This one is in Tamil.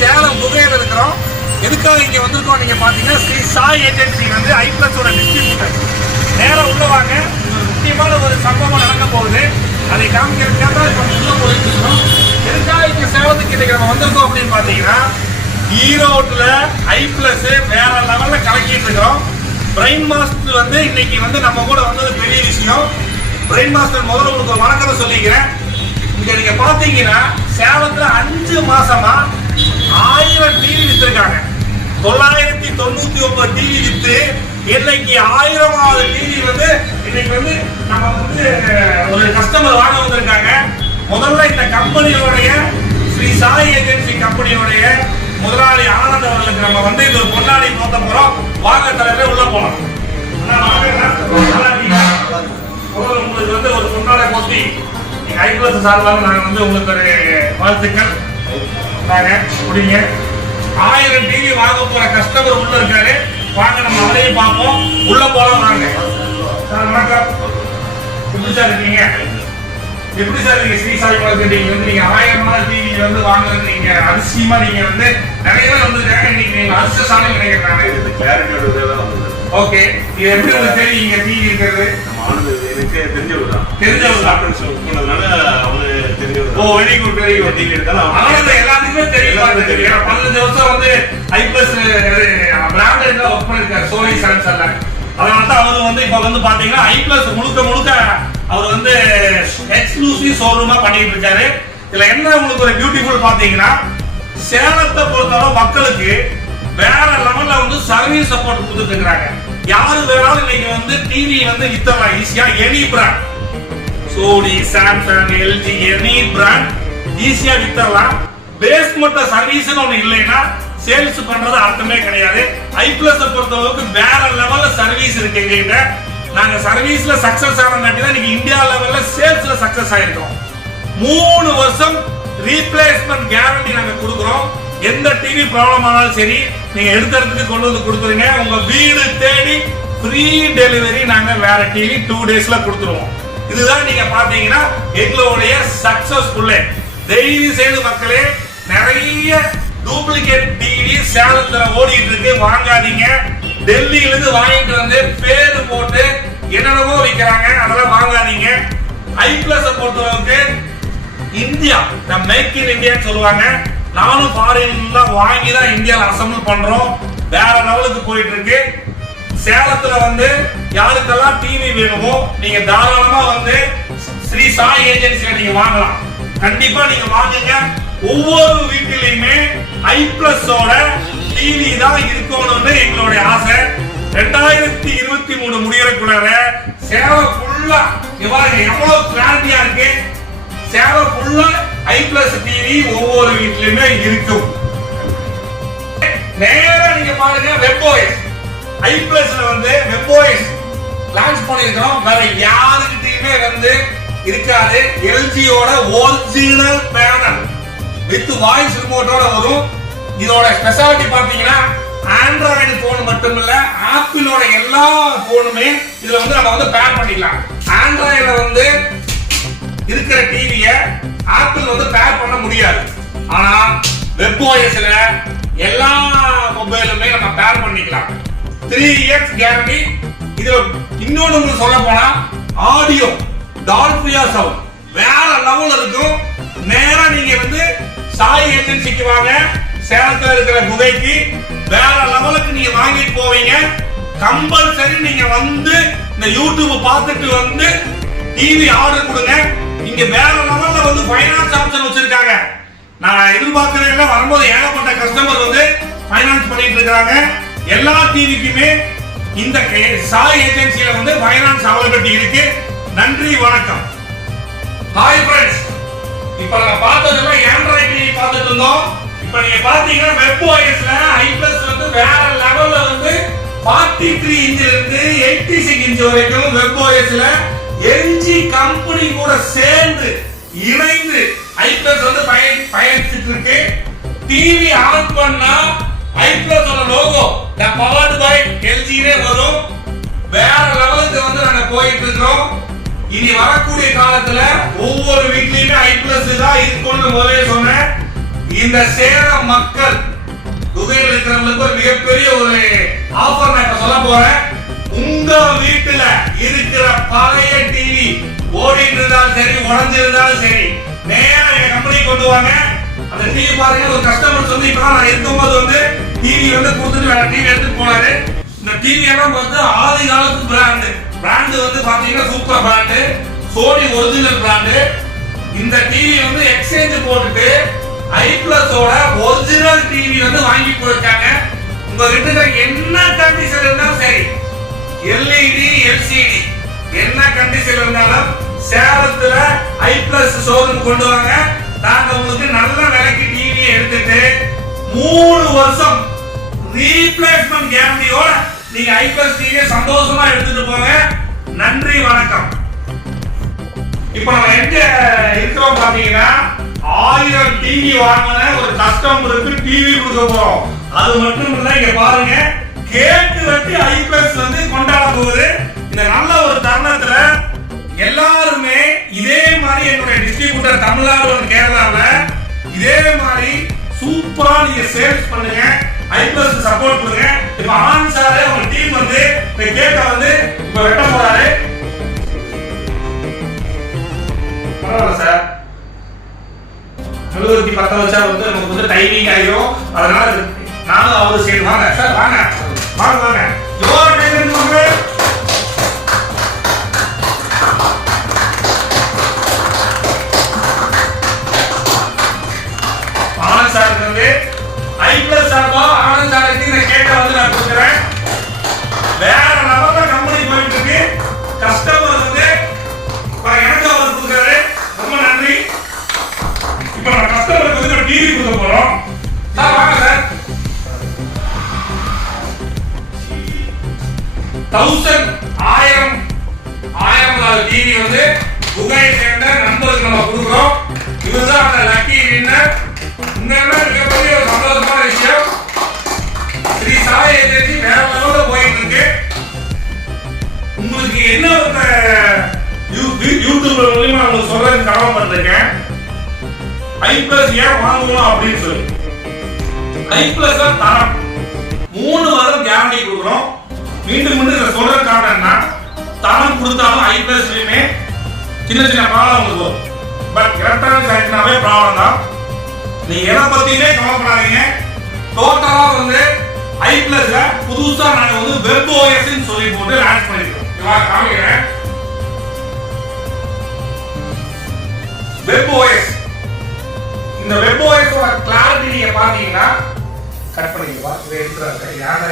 சேலம் குகையில் இருக்கிறோம். எதுக்காக இங்கே வந்திருக்கோம் நீங்கள் பார்த்தீங்கன்னா ஸ்ரீ சாய் ஏஜென்சி வந்து ஐ பிளஸோட டிஸ்ட்ரிபியூட்டர் நேராக உள்ள வாங்க. முக்கியமான ஒரு சம்பவம் நடக்க போகுது. அதை காமிக்கிறதுக்காக தான் இப்போ உள்ள போயிட்டு இருக்கோம். எதுக்காக இங்கே சேலத்துக்கு இன்றைக்கி நம்ம வந்திருக்கோம் அப்படின்னு பார்த்தீங்கன்னா ஈரோட்டில் ஐ பிளஸ் வேற லெவலில் கலக்கிட்டு இருக்கிறோம். பிரெயின் மாஸ்டர் வந்து இன்னைக்கு வந்து நம்ம கூட வந்தது பெரிய விஷயம். பிரெயின் மாஸ்டர் முதல்ல உங்களுக்கு ஒரு வணக்கத்தை சொல்லிக்கிறேன். இங்கே நீங்கள் பார்த்தீங்கன்னா சேலத்தில் அஞ்சு மாசமா ஆயிரம் டிவி வித்திருக்காங்க. தொள்ளாயிரத்தி தொண்ணூத்தி ஒன்பது டிவி வித்து இன்னைக்கு ஆயிரமாவது டிவி வந்து இன்னைக்கு வந்து நம்ம வந்து ஒரு கஸ்டமர் வாங்க வந்திருக்காங்க. முதல்ல இந்த கம்பெனியோடைய ஸ்ரீ சாய் ஏஜென்சி கம்பெனியோடைய முதலாளி ஆனந்த் அவர்களுக்கு நம்ம வந்து இந்த ஒரு பொன்னாடி போத்த போறோம் வாங்க தலைவர் உள்ள போலாம். உங்களுக்கு வந்து ஒரு பொன்னாடை போட்டி. நீங்க ஐபிஎஸ் சார்பாக நாங்கள் வந்து உங்களுக்கு ஒரு வாழ்த்துக்கள். நாங்க குடிங்க ஆயிரம் டிவி வாங்க போற கஸ்டமர் உள்ள இருக்காரு. வாங்க நம்ம அவரையும் பார்ப்போம். உள்ள போலாம் வாங்க. சார் வணக்கம். எப்படி சார் இருக்கீங்க? எப்படி சார் நீங்க ஸ்ரீ சாய் மார்க்கெட் நீங்க வந்து நீங்க ஆயிரம் டிவி வந்து வாங்குறது நீங்க அதிசயமா நீங்க வந்து நிறைய பேர் வந்திருக்காங்க. இன்னைக்கு நீங்க அதிர்ஷ்டசாலி நினைக்கிறாங்க. இது கிளாரிட்டியோட ஓகே இது எப்படி உங்களுக்கு தெரியும் இங்க டிவி இருக்கிறது? நம்ம ஆனது எனக்கு தெரிஞ்சவர் தான் தெரிஞ்சவர் ஓ very good very good TV எடுத்தாலும் அதனால எல்லாத்துக்குமே தெரியும் பதினஞ்சு வருஷம் வந்து ஐ பிளஸ் பிராண்டட்ல ஒர்க் பண்ணிருக்காரு சோனி சாம்சங்ல அதனால தான் அவர் வந்து இப்ப வந்து பாத்தீங்கன்னா ஐ பிளஸ் முழுக்க முழுக்க அவர் வந்து எக்ஸ்க்ளூசிவ் ஷோரூமா பண்ணிட்டு இருக்காரு. இதுல என்ன உங்களுக்கு ஒரு பியூட்டிஃபுல் பாத்தீங்கன்னா சேலத்தை பொறுத்தவரை மக்களுக்கு வேற லெவல்ல வந்து சர்வீஸ் சப்போர்ட் கொடுத்துட்டு இருக்காங்க யாரு வேணாலும் இன்னைக்கு வந்து டிவி வந்து வித்தரலாம் ஈஸியா any brand Sony Samsung LG any brand ஈஸியா வித்தரலாம். பேஸ்மெண்ட் சர்வீஸ் ஒண்ணு இல்லைன்னா சேல்ஸ் பண்றது அர்த்தமே கிடையாது. ஐ பிளஸ் பொறுத்தளவுக்கு வேற லெவல்ல சர்வீஸ் இருக்கு எங்ககிட்ட. நாங்க சர்வீஸ்ல சக்சஸ் ஆனங்காட்டி தான் இன்னைக்கு இந்தியா லெவல்ல சேல்ஸ்ல சக்சஸ் ஆயிருக்கோம். மூணு வருஷம் ரீப்ளேஸ்மெண்ட் கேரண்டி நாங்க கொடுக்குறோம். எந்த டிவி ப்ராப்ளம் ஆனாலும் சரி நீங்க எடுத்த இடத்துக்கு கொண்டு வந்து கொடுத்துருங்க. உங்க வீடு தேடி ஃப்ரீ டெலிவரி நாங்க வேற டிவி டூ டேஸ்ல கொடுத்துருவோம். இதுதான் நீங்க பாத்தீங்கன்னா எங்களுடைய சக்சஸ்ஃபுல் தயவு செய்து மக்களே நிறைய டூப்ளிகேட் டிவி சேலத்துல ஓடிட்டு இருக்கு. வாங்காதீங்க. டெல்லியில இருந்து வாங்கிட்டு வந்து பேரு போட்டு என்னென்னவோ விற்கிறாங்க அதெல்லாம் வாங்காதீங்க. ஐ பிளஸ் பொறுத்தளவுக்கு இந்தியா த மேக் இன் இந்தியான்னு சொல்லுவாங்க. நானும் ஃபாரின்ல வாங்கி தான் இந்தியாவில் அசம்பிள் பண்றோம். வேற லெவலுக்கு போயிட்டு இருக்கு. சேலத்துல வந்து யாருக்கெல்லாம் டிவி வேணுமோ நீங்க தாராளமா வந்து ஸ்ரீ சாய் ஏஜென்சியை நீங்க வாங்கலாம். கண்டிப்பா நீங்க வாங்குங்க. ஒவ்வொரு வீட்டிலையுமே ஐ பிளஸோட டிவி தான் இருக்கணும்னு எங்களுடைய ஆசை. ரெண்டாயிரத்தி இருபத்தி மூணு முடியறக்குள்ளார சேலம் ஃபுல்லா இவ்வாறு எவ்வளவு கிளாரிட்டியா இருக்கு. சேலம் ஃபுல்லா ஐ பிளஸ் டிவி ஒவ்வொரு வீட்லயுமே இருக்கும். நேரா நீங்க பாருங்க வெப்ஓஎஸ் ஐ பிளஸ்ல வந்து வெப்ஓஎஸ் லான்ச் பண்ணிருக்கோம் வேற யாருக்கிட்டயுமே வந்து இருக்காது. எல்ஜியோட ஒரிஜினல் பேனல் வித் வாய்ஸ் ரிமோட்டோட வரும். இதோட ஸ்பெஷாலிட்டி பாத்தீங்கன்னா ஆண்ட்ராய்டு போன் மட்டும் இல்ல ஆப்பிளோட எல்லா போனுமே இதுல வந்து நம்ம வந்து பேர் பண்ணிக்கலாம். ஆண்ட்ராய்டுல வந்து இருக்கிற டிவிய ஆப்பிள் வந்து பேர் பண்ண முடியாது. ஆனா வெப்ஓஎஸ்ல எல்லா மொபைலுமே நம்ம பேர் பண்ணிக்கலாம். த்ரீ இயர்ஸ் கேரண்டி இதுல இன்னொன்னு உங்களுக்கு சொல்ல போனா ஆடியோ டால்பியா சவுண்ட் வேற லெவல் இருக்கும். நேரா நீங்க வந்து சாய் ஏஜென்சிக்கு வாங்க. சேலத்துல இருக்கிற குகைக்கு வேற லெவலுக்கு நீங்க வாங்கிட்டு போவீங்க. கம்பல்சரி நீங்க வந்து இந்த யூடியூப் பார்த்துட்டு வந்து டிவி ஆர்டர் கொடுங்க. இங்க வேற லெவல்ல வந்து ஃபைனான்ஸ் ஆப்ஷன் வச்சிருக்காங்க. நான் எதிர்பார்க்கறேன் வரும்போது ஏகப்பட்ட கஸ்டமர் வந்து ஃபைனான்ஸ் பண்ணிட்டு இருக்காங்க எல்லா டிவிக்குமே இந்த சாய் ஏஜென்சியில வந்து ஃபைனான்ஸ் அவைலபிலிட்டி இருக்கு. நன்றி வணக்கம். ஹாய் ஃப்ரெண்ட்ஸ் இப்போ நாங்க பார்த்ததெல்லாம் ஆண்ட்ராய்ட் டிவி பார்த்துட்டு இருந்தோம். இப்போ நீங்க பாத்தீங்கன்னா வெப் ஓஎஸ்ல ஐ பிளஸ் வந்து வேற லெவல்ல வந்து 43 த்ரீ இன்ச் இருந்து எயிட்டி சிக்ஸ் இன்ச் வரைக்கும் வெப் ஓஎஸ்ல எல்ஜி கம்பெனி கூட சேர்ந்து இணைந்து ஐ பிளஸ் வந்து பயன் பயணிச்சுட்டு இருக்கு. டிவி ஆன் பண்ணா I plus logo the powered by எல்ஜினே வரும் வேற லெவலுக்கு வந்து நாங்க போயிட்டு இருக்கோம் இனி வரக்கூடிய காலத்துல ஒவ்வொரு வீட்லயுமே ஐ பிளஸ் தான் இருக்கும்னு முதலே சொன்னேன். இந்த சேலம் மக்கள் குகையில் இருக்கிறவங்களுக்கு ஒரு மிகப்பெரிய ஒரு ஆஃபர் நான் இப்ப சொல்ல போறேன். உங்க வீட்டுல இருக்கிற பழைய டிவி ஓடிட்டு இருந்தாலும் சரி உடஞ்சிருந்தாலும் சரி நேரம் என் கம்பெனி கொண்டு வாங்க. அந்த டிவி பாருங்க ஒரு கஸ்டமர் வந்து இப்ப நான் இருக்கும்போது வந்து டிவி வந்து கொடுத்துட்டு வேற டிவி எடுத்துட்டு போனாரு. இந்த டிவி எல்லாம் வந்து ஆதி காலத்து பிராண்டு பிராண்டு வந்து பாத்தீங்கன்னா super brand Sony original brand இந்த டிவி வந்து எக்ஸ்சேஞ்ச் போட்டுட்டு ஐ பிளஸோட ஒரிஜினல் டிவி வந்து வாங்கி போயிருக்காங்க உங்க கிட்ட என்ன கண்டிஷன் இருந்தாலும் சரி எல்இடி எல்சிடி என்ன கண்டிஷன் இருந்தாலும் சேலத்துல ஐ பிளஸ் ஷோரூம் கொண்டு வாங்க. நாங்க உங்களுக்கு நல்ல விலைக்கு டிவி எடுத்துட்டு மூணு வருஷம் ரீப்ளேஸ்மெண்ட் கேரண்டியோட நீங்க ஐபிஎஸ் டிவியை சந்தோஷமா எடுத்துட்டு போங்க. நன்றி வணக்கம். இப்போ நம்ம எங்க இருக்கிறோம் பாத்தீங்கன்னா ஆயிரம் டிவி வாங்கின ஒரு கஸ்டமருக்கு டிவி கொடுக்க போறோம். அது மட்டும் இல்ல இங்க பாருங்க கேட்டு வெட்டி ஐபிஎஸ் வந்து கொண்டாட போகுது. இந்த நல்ல ஒரு தருணத்துல எல்லாருமே இதே மாதிரி என்னுடைய டிஸ்ட்ரிபியூட்டர் தமிழ்நாடு கேரளாவில் இதே மாதிரி சூப்பரா நீங்க சேல்ஸ் பண்ணுங்க. ஐபிஎஸ் சப்போர்ட் பண்ணுங்க இப்ப ஆன் சார் உங்க டீம் வந்து இந்த கேக்கை வந்து இப்ப வெட்ட போறாரு. பரவாயில்ல சார் எழுபத்தி பத்த வச்சா வந்து நமக்கு வந்து டைமிங் ஆயிரும். அதனால நானும் அவரு சேர்ந்து வாங்க. சார் வாங்க. வாங்க வாங்க. தௌசண்ட் ஆயிரம் ஆயிரம் டிவி வந்து குகையை சேர்ந்த நண்பருக்கு நம்ம கொடுக்குறோம். இதுதான் அந்த லக்கி வின்னர் உண்மையுமே மிகப்பெரிய ஒரு சந்தோஷமான விஷயம். ஸ்ரீ சாய் ஏஜென்சி வேற லெவலில் போயிட்டு இருக்கு உங்களுக்கு என்ன ஒரு யூ- யூடியூப்ல மூலியமா உங்களுக்கு சொல்றது கடமைப்பட்டிருக்கேன் ஐ பிளஸ் ஏன் வாங்கணும் அப்படின்னு சொல்லி ஐ பிளஸ் தரம் மீண்டும் மீண்டும் இதை சொல்ற காரணம் என்ன கொடுத்தாலும் ஐ பிளஸ்லயுமே சின்ன சின்ன ப்ராப்ளம் வரும் பட் எலக்ட்ரானிக்ஸ் ஆயிடுச்சுனாவே ப்ராப்ளம் தான். நீங்க எதை பத்தியுமே கவலைப்படாதீங்க. டோட்டலா வந்து ஐ பிளஸ்ல புதுசா நாங்க வந்து வெப் ஓஎஸ் சொல்லி போட்டு லான்ச் பண்ணிருக்கோம். இவா காமிக்கிறேன். வெப் ஓஎஸ் இந்த வெப் ஓஎஸ் கிளாரிட்டி நீங்க பாத்தீங்கன்னா கட் பண்ணிக்கலாம் இதை எடுத்துறாங்க யாரா